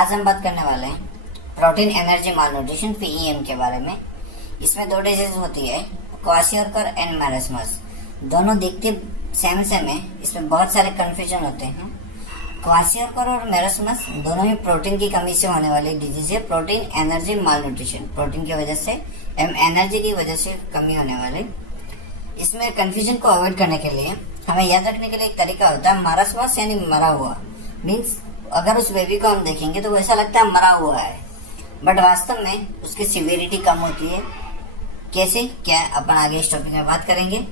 आज हम बात करने वाले हैं प्रोटीन एनर्जी मालन्यूट्रिशन पीईएम के बारे में। इसमें दो डिजीज होती है, क्वाशियोरकर एंड मैरस्मस। दोनों दिखते सेम सेम है, इसमें बहुत सारे कंफ्यूजन होते हैं। क्वाशियोरकर और मैरस्मस दोनों ही प्रोटीन की कमी से होने वाली डिजीज है, प्रोटीन एनर्जी मालन्यूट्रिशन, प्रोटीन की वजह से एनर्जी की वजह से कमी होने वाली। इसमें कंफ्यूजन को अवॉइड करने के लिए हमें याद रखने के लिए एक तरीका होता है, मैरस्मस यानी मरा हुआ। मीन्स अगर उस बेबी को हम देखेंगे तो वैसा लगता है मरा हुआ है, बट वास्तव में उसकी सिवियरिटी कम होती है। कैसे, क्या अपन आगे इस टॉपिक में बात करेंगे।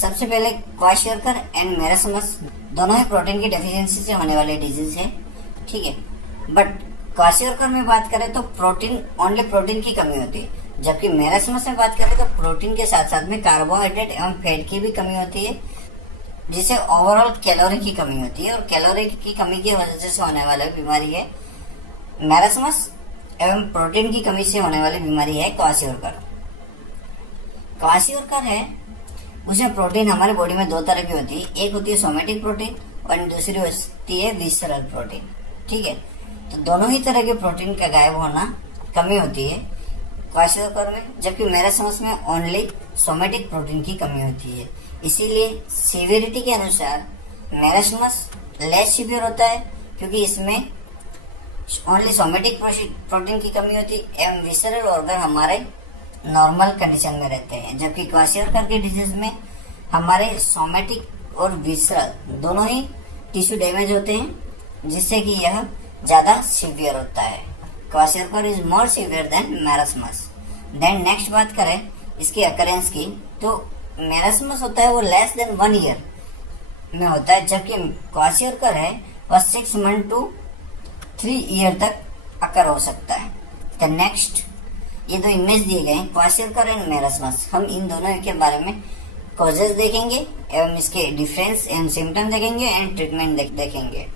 सबसे पहले क्वाशियोरकर एंड मैरस्मस दोनों ही प्रोटीन की डेफिशिएंसी से होने वाले डिजीज है, ठीक है। बट क्वाशियोरकर में बात करें तो ओनली प्रोटीन की कमी होती है, जबकि मैरस्मस में बात करें तो प्रोटीन के साथ साथ में कार्बोहाइड्रेट एवं फैट की भी कमी होती है, जिससे ओवरऑल कैलोरी की कमी होती है। और कैलोरी की कमी की वजह से होने वाली बीमारी है मैरस्मस, एवं प्रोटीन की कमी से होने वाली बीमारी है क्वाशियोरकर। क्वाशियोरकर है उसमें प्रोटीन हमारे बॉडी में दो तरह की होती है, एक होती है सोमेटिक प्रोटीन और दूसरी होती है विसरल प्रोटीन, ठीक है। तो दोनों ही तरह के प्रोटीन का गायब होना कमी होती है क्वाशियोरकर में, जबकि मैरस्मस में ओनली सोमेटिक प्रोटीन की कमी होती है। इसीलिए सीवियरिटी के अनुसार मैरस्मस लेस सीवियर होता है, क्योंकि इसमें ओनली सोमेटिक प्रोटीन की कमी होती है एवं विसरल ऑर्गन हमारे नॉर्मल कंडीशन में रहते हैं, जबकि क्वाशियोरकर के डिजीज में हमारे सोमेटिक और विसरल दोनों ही टिश्यू डैमेज होते हैं, जिससे कि यह ज्यादा सीवियर होता है। Kwashiorkor is more severe than marasmus. Then next बात करें इसकी अकरेंस की, तो मैरस्मस होता है वो लेस देन 1 ईयर में होता है, जबकि क्वाशियोरकर है वह 6 मंथ टू 3 ईयर तक अकर हो सकता है। तो नेक्स्ट ये दो इमेज दिए गए हैं, क्वाशियोरकर एंड मैरस्मस। हम इन दोनों के बारे में कॉजेज देखेंगे एवं इसके डिफरेंस एंड सिम्टम देखेंगे एंड ट्रीटमेंट देखेंगे।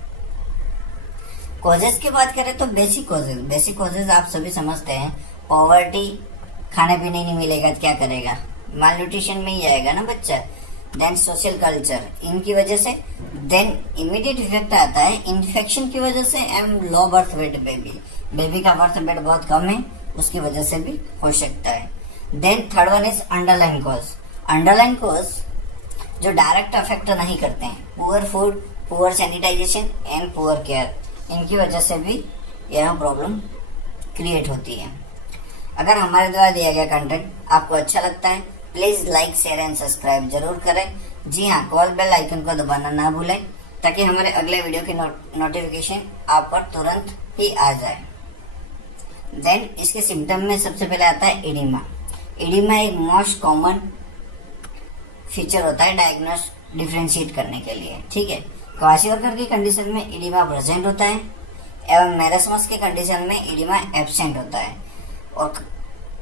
कॉजेज की बात करें तो बेसिक कॉजेज आप सभी समझते हैं, पॉवर्टी, खाने पीने नहीं मिलेगा तो क्या करेगा, मालन्यूट्रिशन में ही आएगा ना बच्चा। देन सोशल कल्चर, इनकी वजह से। देन इमीडिएट इफेक्ट आता है इन्फेक्शन की वजह से and low birth weight baby का बर्थ वेट बहुत कम है, उसकी वजह से भी हो सकता है। Then third one is underline cause जो डायरेक्ट अफेक्ट नहीं करते हैं, poor food, poor sanitization and poor care, इनकी वजह से भी यह प्रॉब्लम क्रिएट होती है। अगर हमारे द्वारा दिया गया कंटेंट आपको अच्छा लगता है, please like, share and subscribe जरूर करें। जी हाँ, कॉल बेल आइकन को दबाना ना भूलें, ताकि हमारे अगले वीडियो की नोटिफिकेशन आप पर तुरंत ही आ जाए। देन इसके सिम्टम में सबसे पहले आता है एडिमा। एडिमा एक मोस्ट कॉमन फीचर होता है डायग्नोस डिफरेंशिएट करने के लिए, ठीक है। क्वाशियोरकर की कंडीशन में एडिमा प्रेजेंट होता है एवं मैरस्मस के कंडीशन में एडिमा एब्सेंट होता है। और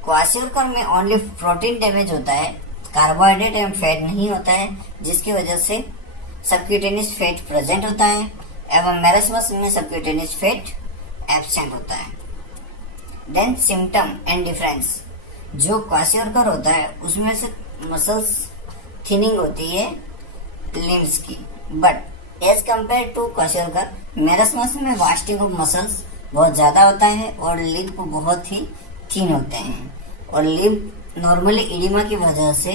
क्वाशियोरकर में ओनली प्रोटीन डैमेज होता है, कार्बोहाइड्रेट एवं फैट नहीं होता है, जिसकी वजह से सबक्यूटेनियस फैट प्रेजेंट होता है एवं मैरस्मस में सबक्यूटेनियस फैट एब्सेंट होता है। देन सिम्टम एंड डिफरेंस, जो क्वाशियोरकर होता है उसमें से मसल्स थिनिंग होती है लिम्स की, but as compared to kwashiorkor marasmus में वास्टिंग ऑफ मसल्स बहुत ज्यादा होता है और लिम्फ बहुत ही थिन होते हैं। और लिम्फ नॉर्मली एडिमा की वजह से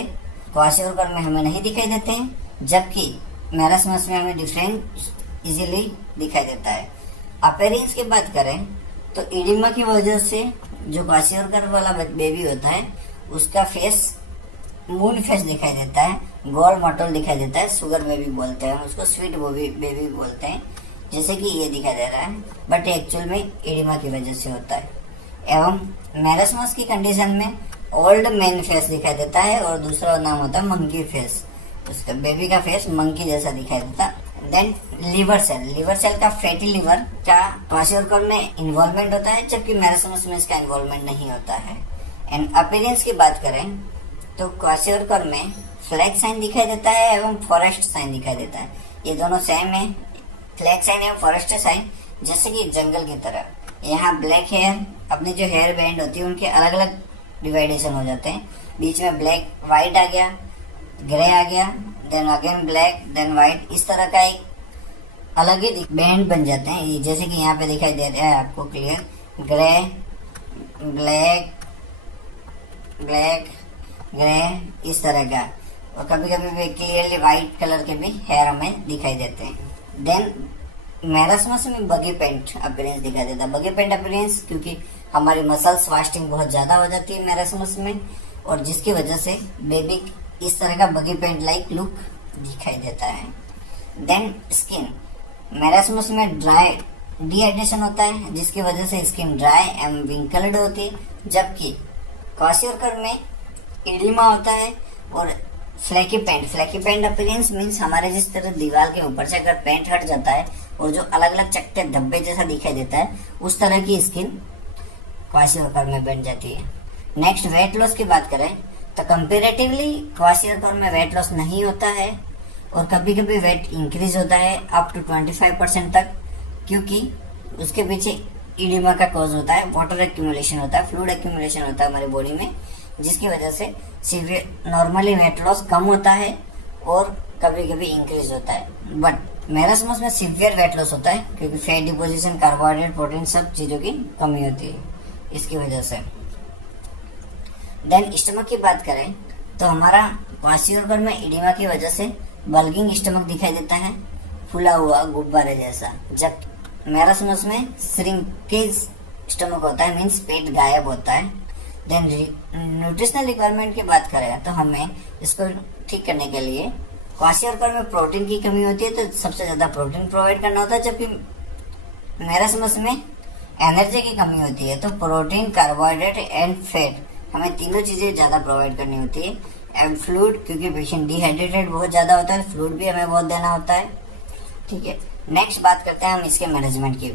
क्वाशियोरकर में हमें नहीं दिखाई देते हैं, जबकि मैरस्मस में हमें डिफरेंस इजीली दिखाई देता है। अपीयरेंस की बात करें तो एडिमा की वजह से जो क्वाशियोरकर वाला बेबी होता है उसका फेस मून फेस दिखाई देता है, गोल मटोल दिखाई देता है, शुगर बेबी बोलते हैं उसको, स्वीट बेबी बोलते हैं, जैसे कि ये दिखाई दे रहा है, बट एक्चुअल में एडिमा की वजह से होता है। एवं मैरस्मस की कंडीशन में ओल्ड मैन फेस दिखाई देता है और दूसरा नाम होता है मंकी फेस, उसका बेबी का फेस मंकी जैसा दिखाई देता है। देन लिवर सेल का फैटी लिवर का क्वाशियोरकर में इन्वॉल्वमेंट होता है, जबकि मैरस्मस में इसका इन्वॉल्वमेंट नहीं होता है। एंड अपीयरेंस की बात करें तो क्वाशियोरकर में फ्लैग साइन दिखाई देता है एवं फॉरेस्ट साइन दिखाई देता है, ये दोनों सेम है, फ्लैग साइन एवं फॉरेस्ट साइन, जैसे कि जंगल की तरह। यहाँ ब्लैक हेयर, अपने जो हेयर बैंड होती है उनके अलग अलग डिवाइडेशन हो जाते हैं, बीच में ब्लैक व्हाइट आ गया, ग्रे आ गया, then again black, then white, इस तरह का एक अलग ही बैंड बन जाते हैं, जैसे कि यहाँ पे दिखाई दे रहा है आपको clear, grey, black, black, grey, इस तरह का। और कभी कभी भी क्लियरली व्हाइट कलर के भी हेयर हमें दिखाई देते हैं। देन मैरस्मस में बगी पेंट अपीयरेंस दिखाई देता है। बगी पेंट अपीयरेंस क्योंकि हमारी मसल्स फास्टिंग बहुत ज्यादा हो जाती है मैरस्मस में, और जिसकी वजह से बेबी इस तरह का बगी पेंट लाइक लुक दिखाई देता है। देन स्किन, मैरस्मस में ड्राई डिहाइड्रेशन होता है, जिसकी वजह से स्किन ड्राई एंड विंकल्ड होती है, जबकि क्वाशियोरकर में इडिमा होता है और फ्लैकी पेंट अपीयरेंस मीन्स हमारे जिस तरह दीवार के ऊपर से अगर पेंट हट जाता है और जो अलग अलग चकते धब्बे जैसा दिखाई देता है, उस तरह की स्किन क्वाशियोरकर में बन जाती है। नेक्स्ट वेट लॉस की बात करें तो कंपेरेटिवली क्वाशियोरकर में वेट लॉस नहीं होता है, और कभी कभी वेट इंक्रीज होता है अप टू 25% तक, क्योंकि उसके पीछे इडिमा का कॉज होता है, वाटर एक्यूमुलेशन होता है, फ्लूइड एक्यूमुलेशन होता है हमारी बॉडी में, जिसकी वजह से नॉर्मली वेट लॉस कम होता है और कभी कभी इंक्रीज होता है। बट मैरस्मस में सीवियर वेट लॉस होता है, क्योंकि फैट डिपोजिशन, कार्बोहाइड्रेट, प्रोटीन सब चीजों की कमी होती है इसकी वजह से। देन स्टमक की बात करें तो हमारा क्वाशियोरकर में इडिमा की वजह से बल्गिंग स्टमक दिखाई देता है, फूला हुआ गुब्बारे जैसा, जब मैरस्मस में श्रिंकेज स्टमक होता है, मीन्स पेट गायब होता है। देन न्यूट्रिशनल रिक्वायरमेंट की बात करें तो हमें इसको ठीक करने के लिए क्वाशियोरकर में प्रोटीन की कमी होती है, तो सबसे ज्यादा प्रोटीन प्रोवाइड करना होता है, जबकि मैरस्मस में एनर्जी की कमी होती है, तो प्रोटीन, कार्बोहाइड्रेट एंड फैट हमें तीनों चीजें ज्यादा प्रोवाइड करनी होती है। एंड फ्लूइड, क्योंकि पेशेंट डिहाइड्रेटेड बहुत ज्यादा होता है, फ्लूइड भी हमें बहुत देना होता है। ठीक है, नेक्स्ट बात करते हैं हम इसके मैनेजमेंट की।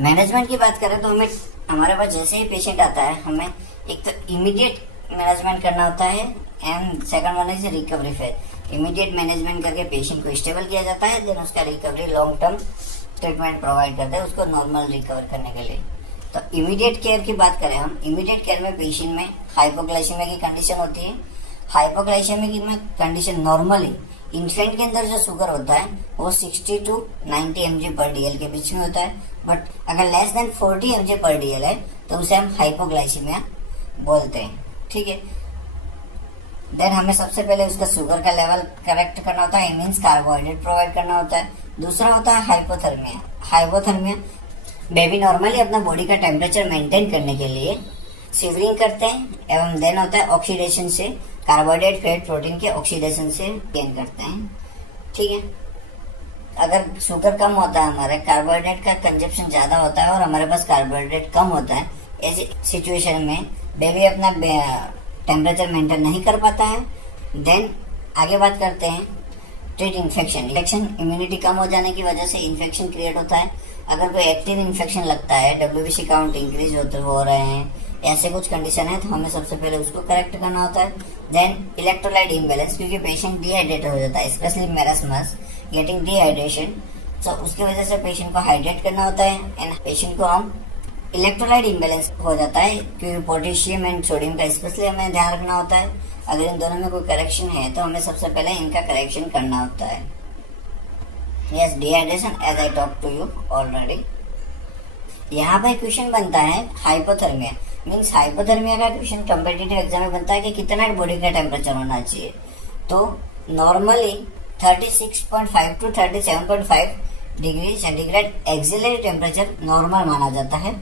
मैनेजमेंट की बात करें तो हमें हमारे पास जैसे ही पेशेंट आता है, हमें एक तो इमीडिएट मैनेजमेंट करना होता है, and second one is recovery phase. Immediate management करके पेशेंट को स्टेबल किया जाता है, देन उसका recovery long term treatment provide करते हैं उसको नॉर्मल रिकवर करने के लिए। तो इमीडिएट केयर की बात करें हम, इमीडिएट केयर में पेशेंट में हाइपोग्लाइसेमिया की कंडीशन होती है। हाइपोग्लाइसेमिया की कंडीशन नॉर्मली इन्फेंट के अंदर जो शुगर होता है वो 60 to 90 mg/dl के बीच में होता है, बट अगर लेस देन 40 mg/dl है तो उसे हम हाइपोग्लाइसेमिया बोलते हैं। ठीक है, देन हमें सबसे पहले उसका शुगर का लेवल करेक्ट करना होता है, मीन्स कार्बोहाइड्रेट प्रोवाइड करना होता है। दूसरा होता है हाइपोथर्मिया। बेबी नॉर्मली अपना बॉडी का टेम्परेचर मेंटेन करने के लिए शिवरिंग करते हैं, एवं देन होता है ऑक्सीडेशन से, कार्बोहाइड्रेट, फैट, प्रोटीन के ऑक्सीडेशन से गेन करते हैं। ठीक है, अगर शुगर कम होता है, हमारे कार्बोहाइड्रेट का कंजप्शन ज्यादा होता है और हमारे पास कार्बोहाइड्रेट कम होता है, ऐसी सिचुएशन में बेबी अपना टेम्परेचर मेंटेन नहीं कर पाता है। देन आगे बात करते हैं ट्रीट इन्फेक्शन। इम्यूनिटी कम हो जाने की वजह से इन्फेक्शन क्रिएट होता है। अगर कोई एक्टिव इन्फेक्शन लगता है, WBC काउंट इंक्रीज हो रहे हैं, ऐसे कुछ कंडीशन है, तो हमें सबसे पहले उसको करेक्ट करना होता है। देन इलेक्ट्रोलाइट इम्बैलेंस, क्योंकि पेशेंट डिहाइड्रेटेड हो जाता है, स्पेशली मैरस्मस गेटिंग डिहाइड्रेशन, तो उसकी वजह से पेशेंट को हाइड्रेट करना होता है, एंड पेशेंट को हम इलेक्ट्रोलाइट इम्बैलेंस हो जाता है, क्योंकि पोटेशियम एंड सोडियम का स्पेशली हमें ध्यान रखना होता है। अगर इन दोनों में कोई करेक्शन है तो हमें सबसे पहले इनका करेक्शन करना होता है। Yes, dehydration as I talk to you already. यहाँ पे क्वेश्चन बनता है हाइपोथर्मिया, मीन्स हाइपोथर्मिया का क्वेश्चन कॉम्पिटिटिव एग्जाम में बनता है कि कितना बॉडी का टेम्परेचर होना चाहिए। तो normally 36.5 to 37.5 degree centigrade axillary temperature normal माना जाता है।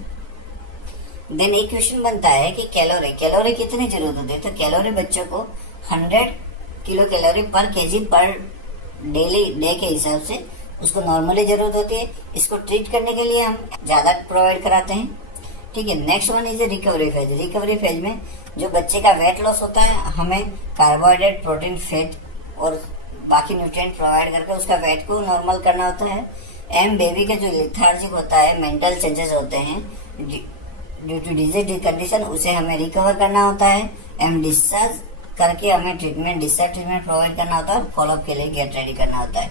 देन एक क्वेश्चन बनता है कि कैलोरी कितनी जरूरत होती है, तो कैलोरी बच्चों को 100 किलो कैलोरी पर केजी पर डेली डे के हिसाब से उसको नॉर्मली जरूरत होती है। इसको ट्रीट करने के लिए हम ज्यादा प्रोवाइड कराते हैं। ठीक है, next one is recovery phase. Recovery phase में जो बच्चे का वेट लॉस होता है, हमें कार्बोहाइड्रेट, प्रोटीन, फैट और बाकी न्यूट्रिएंट प्रोवाइड करके उसका वेट को नॉर्मल करना होता है। एंड बेबी का जो लिथार्जिक होता है, मेंटल चेंजेस होते हैं ड्यू टू डिजीज कंडीशन, उसे हमें रिकवर करना होता है। एंड डिस्चार्ज करके हमें डिस्चार्ज ट्रीटमेंट प्रोवाइड करना होता है और फॉलोअप के लिए गेट रेडी करना होता है।